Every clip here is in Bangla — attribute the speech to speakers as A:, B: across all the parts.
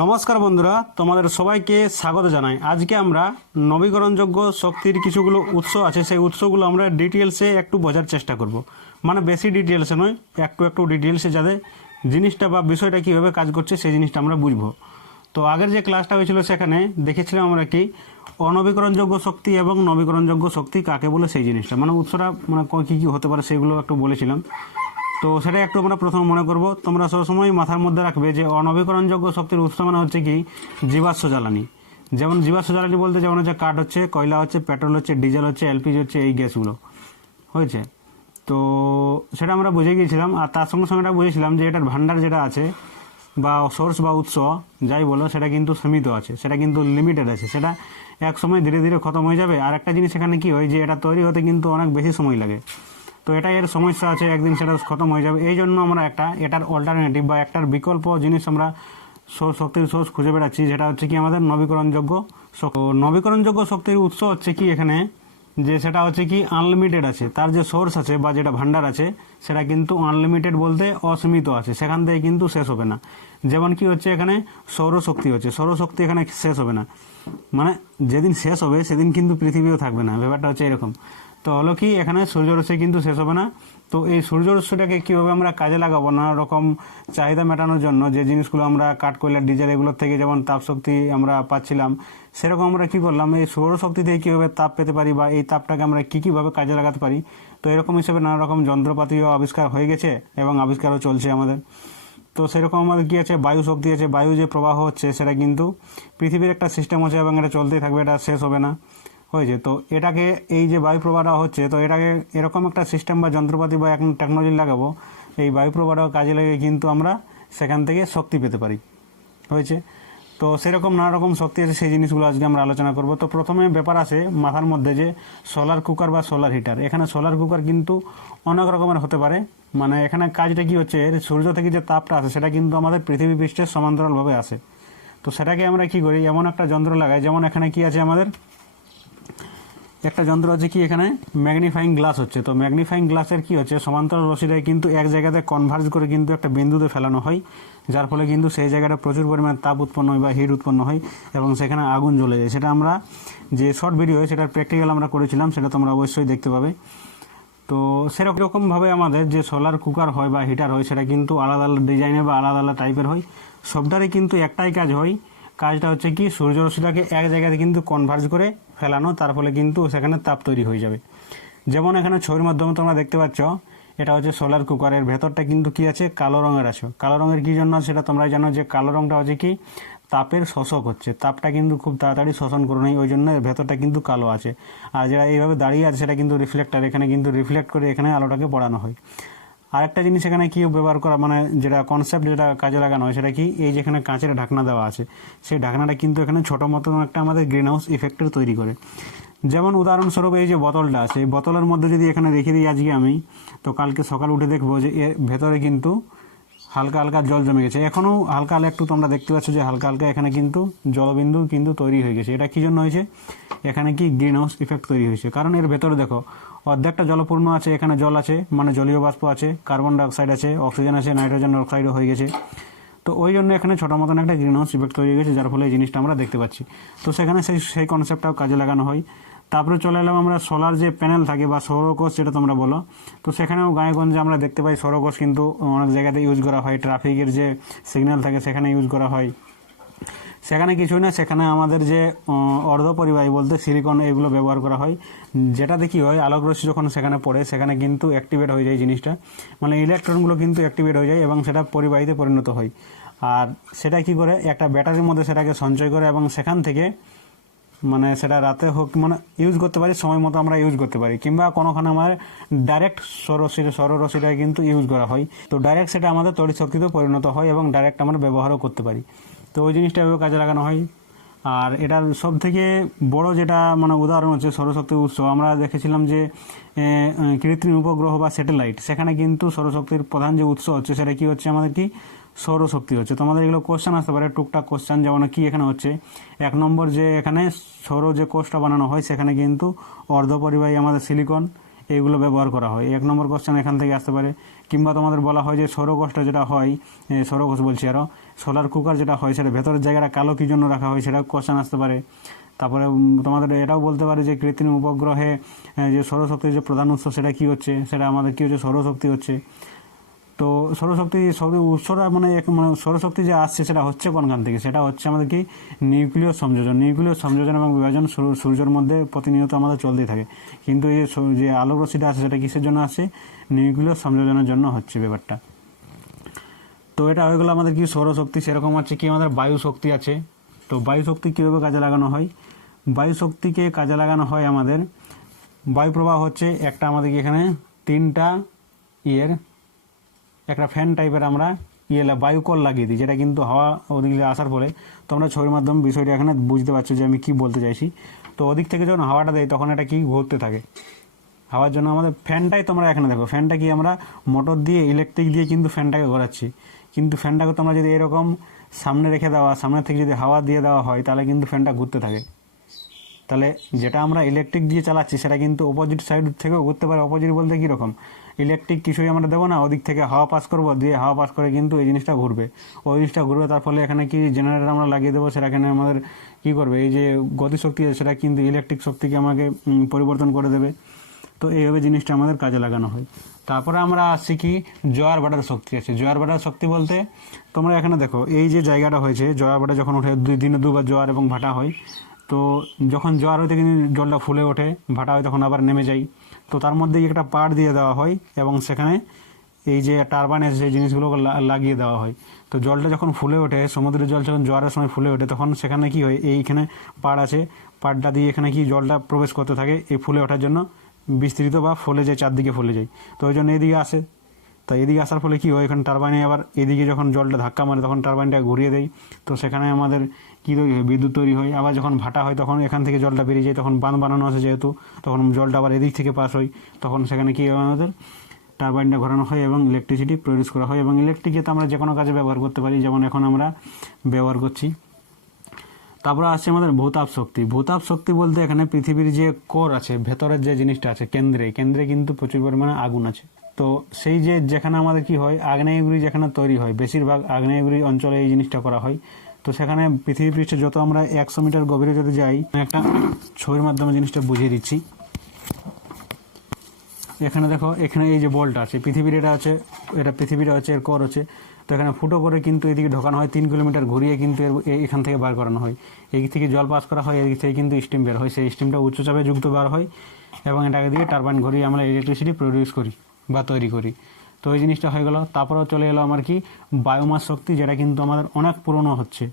A: নমস্কার বন্ধুরা, তোমাদের সবাইকে স্বাগত জানাই। আজকে আমরা নবীকরণযোগ্য শক্তির কিছুগুলো উৎস আছে, সেই উৎসগুলো আমরা ডিটেলসে একটু বোঝার চেষ্টা করব। মানে বেশি ডিটেলসে নয়, একটু একটু ডিটেলসে যাতে জিনিসটা বা বিষয়টা কীভাবে কাজ করছে সেই জিনিসটা আমরা বুঝব। তো আগের যে ক্লাসটা হয়েছিল সেখানে দেখেছিলাম আমরা কি অনবীকরণযোগ্য শক্তি এবং নবীকরণযোগ্য শক্তি কাকে বলে সেই জিনিসটা। মানে উৎসটা মানে কী কী হতে পারে সেগুলো একটু বলেছিলাম। তো সেটা একটু আমরা প্রথম মনে করব। তোমরা সবসময় মাথার মধ্যে রাখবে যে অনবীকরণযোগ্য শক্তির উৎস মানে হচ্ছে কি? জীবাশ্ম জ্বালানি। যেমন জীবাশ্ম জ্বালানি বলতে যেমন হচ্ছে কাঠ হচ্ছে, কয়লা হচ্ছে, পেট্রোল হচ্ছে, ডিজেল হচ্ছে, এলপিজি হচ্ছে, এই গ্যাসগুলো। হয়েছে? তো সেটা আমরা বুঝে গিয়েছিলাম আর তার সঙ্গে সঙ্গে এটা বুঝেছিলাম যে এটার ভান্ডার যেটা আছে বা সোর্স বা উৎস, যাই বলো, সেটা কিন্তু সীমিত আছে, সেটা কিন্তু লিমিটেড আছে, সেটা এক সময় ধীরে ধীরে খতম হয়ে যাবে। আর একটা জিনিস এখানে কি হয় যে এটা তৈরি হতে কিন্তু অনেক বেশি সময় লাগে। তো এটাই এর সমস্যা আছে, একদিন সেটা খতম হয়ে যাবে। এই জন্য আমরা একটা, এটার অল্টারনেটিভ বা একটার বিকল্প জিনিস আমরা শক্তির সোর্স খুঁজে বেড়াচ্ছি, যেটা হচ্ছে কি আমাদের নবীকরণযোগ্য নবীকরণযোগ্য শক্তির উৎস হচ্ছে কি এখানে? যে সেটা হচ্ছে কি আনলিমিটেড আছে। তার যে সোর্স আছে বা যেটা ভান্ডার আছে, সেটা কিন্তু আনলিমিটেড বলতে অসীমিত আছে। সেখান থেকে কিন্তু শেষ হবে না। যেমন কি হচ্ছে এখানে? সৌরশক্তি হচ্ছে। সৌরশক্তি এখানে শেষ হবে না। মানে যেদিন শেষ হবে, সেদিন কিন্তু পৃথিবীও থাকবে না। ব্যাপারটা হচ্ছে এরকম। তো হলো কি, এখানে সূর্যরশ্মি কিন্তু শেষ হবে না। তো এই সূর্যরশ্মিটাকে কীভাবে আমরা কাজে লাগাবো নানা রকম চাহিদা মেটানোর জন্য, যে জিনিসগুলো আমরা কাঠ কয়লা ডিজেল এগুলোর থেকে যেমন তাপশক্তি আমরা পাচ্ছিলাম, সেরকম আমরা কি করলাম, এই সৌরশক্তি থেকে কীভাবে তাপ পেতে পারি বা এই তাপটাকে আমরা কী কীভাবে কাজে লাগাতে পারি, তো এরকম হিসেবে নানা রকম যন্ত্রপাতিও আবিষ্কার হয়ে গেছে এবং আবিষ্কারও চলছে আমাদের। তো সেরকম আমাদের কী আছে, বায়ু শক্তি আছে, বায়ু যে প্রবাহ হচ্ছে সেটা কিন্তু পৃথিবীর একটা সিস্টেম আছে এবং এটা চলতেই থাকবে, এটা শেষ হবে না। হয়েছে তো এটাকে এই যে বায়ু প্রবাহটা হচ্ছে, তো এটাকে এরকম একটা সিস্টেম বা যন্ত্রপাতি বা এখন টেকনোলজি লাগাবো, এই বায়ু প্রবাহটা কাজে লেগে কিন্তু আমরা সেখান থেকে শক্তি পেতে পারি। হয়েছে? তো সেরকম নানা রকম শক্তি আছে, সেই জিনিসগুলো আজকে আমরা আলোচনা করব। তো প্রথমে ব্যাপার আছে মাথার মধ্যে যে সোলার কুকার বা সোলার হিটার এখানে সোলার কুকার কিন্তু অনেক রকমের হতে পারে। মানে এখানে কাজটা কি হচ্ছে সূর্য থেকে যে তাপটা আসে, সেটা কিন্তু আমাদের পৃথিবী পৃষ্ঠের সমান্তরালভাবে আসে। তো সেটাকে আমরা কি করি, এমন একটা যন্ত্র লাগাই, যেমন এখানে কি আছে আমাদের? একটা যন্ত্র আছে কি এখানে? ম্যাগনিফাইং গ্লাস হচ্ছে। তো ম্যাগনিফাইং গ্লাসের কি হচ্ছে? সমান্তরাল রশ্মিটাই কিন্তু এক জায়গাতে কনভার্জ করে কিন্তু একটা বিন্দুতে ফেলানো হয়, যার ফলে কিন্তু সেই জায়গাটা প্রচুর পরিমাণে তাপ উৎপন্ন হয় বা হিট উৎপন্ন হয় এবং সেখানে আগুন জ্বলে যায়। সেটা আমরা যে শর্ট ভিডিও সেটার প্র্যাকটিক্যাল আমরা করেছিলাম, সেটা তোমরা অবশ্যই দেখতে পাবে। তো সেরকমভাবে আমাদের যে সোলার কুকার হয় বা হিটার হয়, সেটা কিন্তু আলাদা আলাদা ডিজাইনের বা আলাদা আলাদা টাইপের হয়। সবটারই কিন্তু একটাই কাজ হয় কাজটা হচ্ছে কি সূর্যরশ্মিটাকে এক জায়গাতে কিন্তু কনভার্জ করে ফেলানো, তার ফলে কিন্তু সেখানে তাপ তৈরি হয়ে যাবে। যেমন এখানে ছবির মাধ্যমে তোমরা দেখতে পাচ্ছ, এটা হচ্ছে সোলার কুকারের ভেতরটা কিন্তু কি আছে, কালো রঙের আছে। কালো রঙের কি জন্য সেটা তোমরা জানো যে, কালো রঙটা হচ্ছে কি, তাপের শোষক হচ্ছে। তাপটা কিন্তু খুব তাড়াতাড়ি শোষণ করে নেই, ওই জন্য ভেতরটা কিন্তু কালো আছে। আর যেটা এইভাবে দাঁড়িয়ে আছে, সেটা কিন্তু রিফ্লেক্টার এখানে কিন্তু রিফ্লেক্ট করে এখানে আলোটাকে পড়ানো হয়। আরেকটা জিনিস এখানে কি ব্যবহার করা মানে যেটা কনসেপ্ট যেটা কাজে লাগানো হয়, সেটা কি? এই যেখানে কাঁচের ঢাকনা দেওয়া আছে, সেই ঢাকনাটা কিন্তু এখানে ছোটো মতন একটা আমাদের গ্রিন হাউস ইফেক্টের তৈরি করে। যেমন উদাহরণস্বরূপ এই যে বোতলটা আছে, এই বোতলের মধ্যে যদি এখানে রেখে দিই আজকে আমি, তো কালকে সকাল উঠে দেখব যে এর ভেতরে কিন্তু হালকা হালকা জল জমে গেছে। এখনও হালকা হালকা একটু তোমরা দেখতে পাচ্ছ যে হালকা হালকা এখানে কিন্তু জলবিন্দু কিন্তু তৈরি হয়ে গেছে। এটা কি জন্য হয়েছে? এখানে কি গ্রিন হাউস ইফেক্ট তৈরি হয়েছে? কারণ এর ভেতরে দেখো, অর্ধেকটা জলপূর্ণ আছে, এখানে জল আছে মানে জলীয় বাষ্প আছে কার্বন ডাইঅক্সাইড আছে অক্সিজেন আছে নাইট্রোজেন অক্সাইডও হয়ে গেছে। তো ওই জন্য এখানে ছোটো মতন একটা গ্রিন হাউস ইফেক্ট তৈরি হয়ে গেছে, যার ফলে এই জিনিসটা আমরা দেখতে পাচ্ছি। তো সেখানে সেই সেই কনসেপ্টটাও কাজে লাগানো হয়। তারপরে চলে এলাম আমরা সোলার যে প্যানেল থাকে বা সৌরকোষ যেটা তোমরা বলো। তো সেখানেও গায়েগঞ্জে আমরা দেখতে পাই সৌরকোষ কিন্তু অনেক জায়গাতে ইউজ করা হয়। ট্রাফিকের যে সিগন্যাল থাকে সেখানে ইউজ করা হয়। সেখানে কিছুই না, সেখানে আমাদের যে অর্ধ পরিবাহী বলতে সিলিকন এগুলো ব্যবহার করা হয়। যেটাতে কি হয়, আলোক রশ্মি যখন সেখানে পড়ে, সেখানে কিন্তু অ্যাক্টিভেট হয়ে যায় জিনিসটা। মানে ইলেকট্রনগুলো কিন্তু অ্যাক্টিভেট হয়ে যায় এবং সেটা পরিবাহীতে পরিণত হয়। আর সেটা কি করে, একটা ব্যাটারির মধ্যে সেটাকে সঞ্চয় করে এবং সেখান থেকে মানে সেটা রাতে হোক মানে ইউজ করতে পারি, সময় মতো আমরা ইউজ করতে পারি। কিংবা কোনোখানে আমার ডাইরেক্ট সৌরশি সৌররশ্মিটা কিন্তু ইউজ করা হয়। তো ডাইরেক্ট সেটা আমাদের তড়িৎ শক্তিতে পরিণত হয় এবং ডাইরেক্ট আমরা ব্যবহারও করতে পারি। তো ওই জিনিসটা এভাবে কাজে লাগানো হয়। আর এটার সব থেকে বড় যেটা মানে উদাহরণ হচ্ছে সৌরশক্তির উৎস আমরা দেখেছিলাম যে কৃত্রিম উপগ্রহ বা স্যাটেলাইট সেখানে কিন্তু সৌরশক্তির প্রধান যে উৎস হচ্ছে, সেটা কি হচ্ছে আমাদের কি? সৌরশক্তি হচ্ছে। তোমাদের এগুলো কোশ্চেন আসতে পারে, টুকটাক কোশ্চেন যেমন কি এখানে হচ্ছে? এক নম্বর যে এখানে সৌর যে কোষটা বানানো হয়, সেখানে কিন্তু অর্ধপরিবাহী আমাদের সিলিকন এইগুলো ব্যবহার করা হয়। এক নম্বর কোশ্চেন এখান থেকে আসতে পারে, কিংবা তোমাদের বলা হয় যে সৌরকোষটা যেটা হয় সৌরকোষ বলছি আরও সোলার কুকার যেটা হয়, সেটা ভেতরের জায়গাটা কালো কী জন্য রাখা হয় সেটা কোশ্চেন আসতে পারে। তারপরে তোমাদের এটাও বলতে পারে যে কৃত্রিম উপগ্রহে যে সৌরশক্তির যে প্রধান উৎস, সেটা কি হচ্ছে? সেটা আমাদের কি হচ্ছে? সৌরশক্তি হচ্ছে। তো সৌরশক্তি সৌর উৎসটা মানে মানে সৌরশক্তি যে আসছে সেটা হচ্ছে কোনখান থেকে? সেটা হচ্ছে আমাদের কি? নিউক্লিয় সংযোজন। নিউক্লিয় সংযোজন এবং বিভাজন সূর্যের মধ্যে প্রতিনিয়ত আমাদের চলতেই থাকে। কিন্তু এই যে আলোক রশ্মিটা আছে সেটা কিসের জন্য আসছে? নিউক্লিয় সংযোজনের জন্য হচ্ছে ব্যাপারটা। তো এটা হয়ে গেলো আমাদের কি সৌরশক্তি? সেরকম আছে কি আমাদের বায়ু শক্তি আছে? তো বায়ু শক্তি কীভাবে কাজে লাগানো হয়? বায়ু শক্তিকে কাজে লাগানো হয় আমাদের বায়ু প্রবাহ হচ্ছে একটা আমাদের এখানে? তিনটা ইয়ের একটা ফ্যান টাইপের আমরা ইয়ে লা- বায়ু কল লাগিয়ে দিই, যেটা কিন্তু হাওয়া ওদিক দিয়ে আসার ফলে তোমরা ছবির মাধ্যমে বিষয়টা এখানে বুঝতে পারছ যে আমি কি বলতে চাইছি। তো ওদিক থেকে যখন হাওয়াটা দেয়, তখন এটা কি ঘুরতে থাকে? হাওয়ার জন্য আমাদের ফ্যানটাই তোমরা এখানে দেখো। ফ্যানটা কি আমরা মোটর দিয়ে ইলেকট্রিক দিয়ে কিন্তু ফ্যানটাকে ঘোরাচ্ছি। কিন্তু ফ্যানটাকে তোমরা যদি এরকম সামনে রেখে দেওয়া, সামনে থেকে যদি হাওয়া দিয়ে দেওয়া হয়, তাহলে কিন্তু ফ্যানটা ঘুরতে থাকে। তাহলে যেটা আমরা ইলেকট্রিক দিয়ে চালাচ্ছি, সেটা কিন্তু অপোজিট সাইড থেকেও ঘুরতে পারে। অপোজিট বলতে কীরকম? ইলেকট্রিক কিছুই আমরা দেবো না, ওদিক থেকে হাওয়া পাস করব, দিয়ে হাওয়া পাস করে কিন্তু এই জিনিসটা ঘুরবে। ওই জিনিসটা ঘুরবে, তার ফলে এখানে কি জেনারেটর আমরা লাগিয়ে দেবো, সেটা এখানে আমাদের কি করবে? এই যে গতিশক্তি আছে, সেটা কিন্তু ইলেকট্রিক শক্তিকে আমাকে পরিবর্তন করে দেবে। তো এইভাবে জিনিসটা আমাদের কাজে লাগানো হয়। তারপরে আমরা আসছি কি? জোয়ার বাটার শক্তি আছে। জোয়ার বাটার শক্তি বলতে, তোমরা এখানে দেখো, এই যে জায়গাটা হয়েছে, জোয়ার বাটা যখন ওঠে, দুই দিনে দুবার জোয়ার এবং ভাটা হয়। তো যখন জোয়ার হইতে কিন্তু জলটা ফুলে ওঠে, ভাটা হয় তখন আবার নেমে যায় তো তার মধ্যে একটা পাট দিয়ে দেওয়া হয় এবং সেখানে এই যে টারবাইনের যে জিনিসগুলো লাগিয়ে দেওয়া হয়। তো জলটা যখন ফুলে ওঠে, সমুদ্রের জল যখন জোয়ারের সময় ফুলে ওঠে, তখন সেখানে কি হয়, এইখানে পাড় আছে। পাড়টা দিয়ে এখানে কি জলটা প্রবেশ করতে থাকে, এই ফুলে ওঠার জন্য বিস্তৃত বা ফলে যায় চারদিকে ফলে যায়। তো ওই জন্য এদিকে আসে। তো এদিকে আসার ফলে কি হয়, এখানে টারবাইনে আবার এদিকে যখন জলটা ধাক্কা মারে তখন টারবাইনটা ঘুরিয়ে দেয়। তো সেখানে আমাদের কী তৈরি হয়, বিদ্যুৎ তৈরি হয়। আবার যখন ভাটা হয় তখন এখান থেকে জলটা বেরিয়ে যায়, তখন বাঁধ বানানো আছে যেহেতু, তখন জলটা আবার এদিক থেকে পাস হয়। তখন সেখানে কী হয় আমাদের টারবাইনটা ঘোরানো হয় এবং ইলেকট্রিসিটি প্রডিউস করা হয় এবং ইলেকট্রিক তো আমরা যে কোনো কাজে ব্যবহার করতে পারি, যেমন এখন আমরা ব্যবহার করছি। তারপরে আসছে আমাদের ভূতাপ শক্তি। ভূতাপ শক্তি বলতে এখানে পৃথিবীর যে কোর আছে, ভেতরের যে জিনিসটা আছে, কেন্দ্রে কেন্দ্রে কিন্তু প্রচুর পরিমাণে আগুন আছে। তো সেই যে যেখানে আমাদের কি হয় আগ্নেয়গুড়ি যেখানে তৈরি হয়, বেশিরভাগ আগ্নেয়গুড়ি অঞ্চলে এই জিনিসটা করা হয়। তো সেখানে পৃথিবী পৃষ্ঠে যত আমরা একশো মিটার গভীরে যদি যাই একটা ছবির মাধ্যমে জিনিসটা বুঝিয়ে দিচ্ছি। এখানে দেখো, এখানে এই যে বলটা আছে, পৃথিবীর এটা আছে, এটা পৃথিবীটা হচ্ছে, এর কর হচ্ছে। তো এখানে ফুটো করে কিন্তু এদিকে ঢোকানো হয়, তিন কিলোমিটার ঘুরিয়ে কিন্তু এর এখান থেকে বার করানো হয়। এদিক থেকে জল পাস করা হয়, এদিক থেকে কিন্তু স্টিম বের হয়। সেই স্টিমটা উচ্চচাপে যুক্ত বার হয় এবং এটাকে দিয়ে টারবাইন ঘুরিয়ে আমরা ইলেকট্রিসিটি প্রডিউস করি। বা তৈরি করি। তো এই জিনিসটা হয়ে গেল। তারপরেও চলে এলো আমার কি? বায়োমাস শক্তি, যেটা কিন্তু আমাদের অনেক পুরনো হচ্ছে।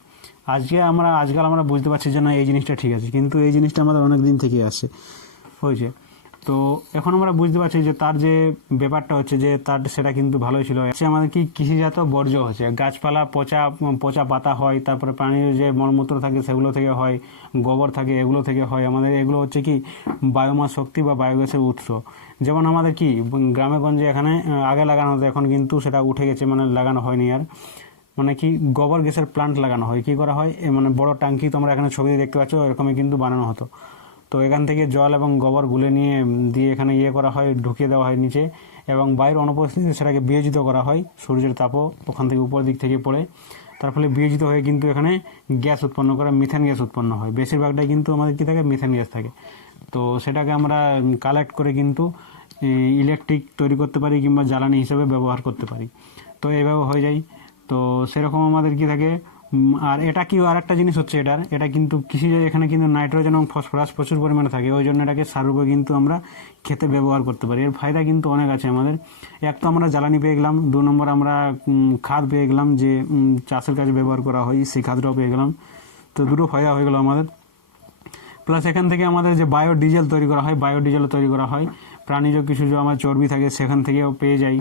A: আজকে আমরা আজকাল আমরা বুঝতে পারছি যে না, এই জিনিসটা ঠিক আছে। কিন্তু এই জিনিসটা আমাদের অনেক দিন থেকে আসে হয়েছে তো এখন আমরা বুঝতে পারছি যে তার যে ব্যাপারটা হচ্ছে যে তার সেটা কিন্তু ভালোই ছিল। সে আমাদের কি কৃষিজাত বর্জ্য হচ্ছে? গাছপালা পচা পচা পাতা হয়, তারপরে প্রাণীর যে মলমূত্র থাকে সেগুলো থেকে হয়, গোবর থাকে এগুলো থেকে হয়। আমাদের এগুলো হচ্ছে কি বায়োমাস শক্তি বা বায়োগ্যাসের উৎস। যেমন আমাদের কি গ্রামে গঞ্জে এখানে আগে লাগানো হতো, এখন কিন্তু সেটা উঠে গেছে মানে লাগানো হয়নি আর। মানে কি গোবর গ্যাসের প্লান্ট লাগানো হয়। কি করা হয়? মানে বড় ট্যাঙ্কি তোমরা এখানে ছবি দেখতে পাচ্ছ এরকমই কিন্তু বানানো হতো। তো এখান থেকে জল এবং গোবর গুলে নিয়ে, দিয়ে এখানে ইয়ে করা হয়, ঢুকিয়ে দেওয়া হয় নিচে এবং বায়ুর অনুপস্থিতিতে সেটাকে বিয়োজিত করা হয়। সূর্যের তাপও ওখান থেকে উপর দিক থেকে পড়ে। তার ফলে বিয়োজিত হয়ে কিন্তু এখানে গ্যাস উৎপন্ন করে, মিথেন গ্যাস উৎপন্ন হয়। বেশিরভাগটাই কিন্তু আমাদের কী থাকে? মিথেন গ্যাস থাকে। তো সেটাকে আমরা কালেক্ট করে কিন্তু ইলেকট্রিক তৈরি করতে পারি কিংবা জ্বালানি হিসেবে ব্যবহার করতে পারি। তো এইভাবে হয়ে যায়। তো সেরকম আমাদের কি থাকে? আর এটা কি, আর একটা জিনিস হচ্ছে এটার, এটা কিন্তু কৃষিজ এখানে কিন্তু নাইট্রোজেন এবং ফসফরাস প্রচুর পরিমাণে থাকে, ওই জন্য এটাকে সাররূপে কিন্তু আমরা খেতে ব্যবহার করতে পারি। এর ফায়দা কিন্তু অনেক আছে আমাদের। এক তো আমরা জ্বালানি পেয়ে গেলাম, দু নম্বর আমরা খাদ পেয়ে গেলাম, যে চাষের কাজে ব্যবহার করা হয়, সেই খাদটাও পেয়ে গেলাম। তো দুটো ফায়দা হয়ে গেল আমাদের। প্লাস এখান থেকে আমাদের যে বায়ো ডিজেল তৈরি করা হয় বায়ো ডিজেল তৈরি করা হয়। প্রাণীজ কিছু যে আমার চর্বি থাকে, সেখান থেকেও পেয়ে যাই।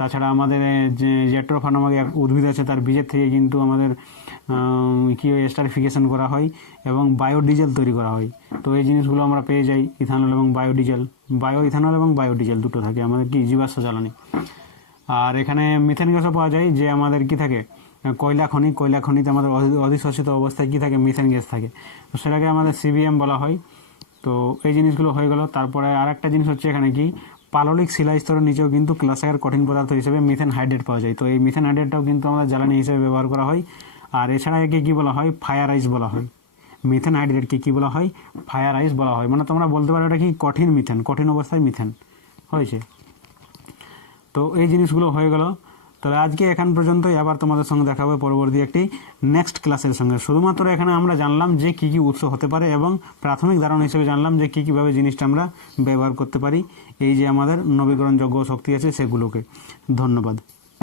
A: তাছাড়া আমাদের যে জেট্রোফা নামক এক উদ্ভিদ আছে তার বীজের থেকে কিন্তু আমাদের আম, কি স্টারিফিকেশন করা হয় এবং বায়ো ডিজেল তৈরি করা হয়। তো এই জিনিসগুলো আমরা পেয়ে যাই ইথানল এবং বায়ো ডিজেল বায়ো ইথানল এবং বায়ো ডিজেল দুটো থাকে আমাদের কি জীবাশ্ম জ্বালানি। আর এখানে মিথেন গ্যাসও পাওয়া যায় যে আমাদের কি থাকে কয়লা খনি কয়লা খনিতে আমাদের অধি- অধিশোষিত অবস্থায় কি থাকে মিথেন গ্যাস থাকে। তো সেটাকে আমাদের সিবিএম বলা হয়। তো এই জিনিসগুলো হয়ে গেল। তারপরে আর একটা জিনিস হচ্ছে এখানে কি পাললিক শিলা স্তরের নিচেও কিন্তু ক্লাসাকের কঠিন পদার্থ হিসেবে মিথেন হাইড্রেট পাওয়া যায়। তো এই মিথেন হাইড্রেটটাও কিন্তু আমাদের জ্বালানি হিসেবে ব্যবহার করা হয়। আর এছাড়া একে কী বলা হয়? ফায়ার আইস বলা হয়। মিথেন হাইড্রেটকে কী বলা হয়? ফায়ার আইস বলা হয়। মানে তোমরা বলতে পারো এটা কি কঠিন মিথেন কঠিন অবস্থায় মিথেন হয়েছে। তো এই জিনিসগুলো হয়ে গেল। তবে আজকে এখান পর্যন্তই। আবার তোমাদের সঙ্গে দেখা হবে পরবর্তী একটি নেক্সট ক্লাসের সঙ্গে। শুধুমাত্র এখানে আমরা জানলাম যে কী কী উৎস হতে পারে এবং প্রাথমিক ধারণা হিসেবে জানলাম যে কী কীভাবে জিনিসটা আমরা ব্যবহার করতে পারি। এই যে আমাদের নবীকরণযোগ্য শক্তি আছে সেগুলোকে। ধন্যবাদ।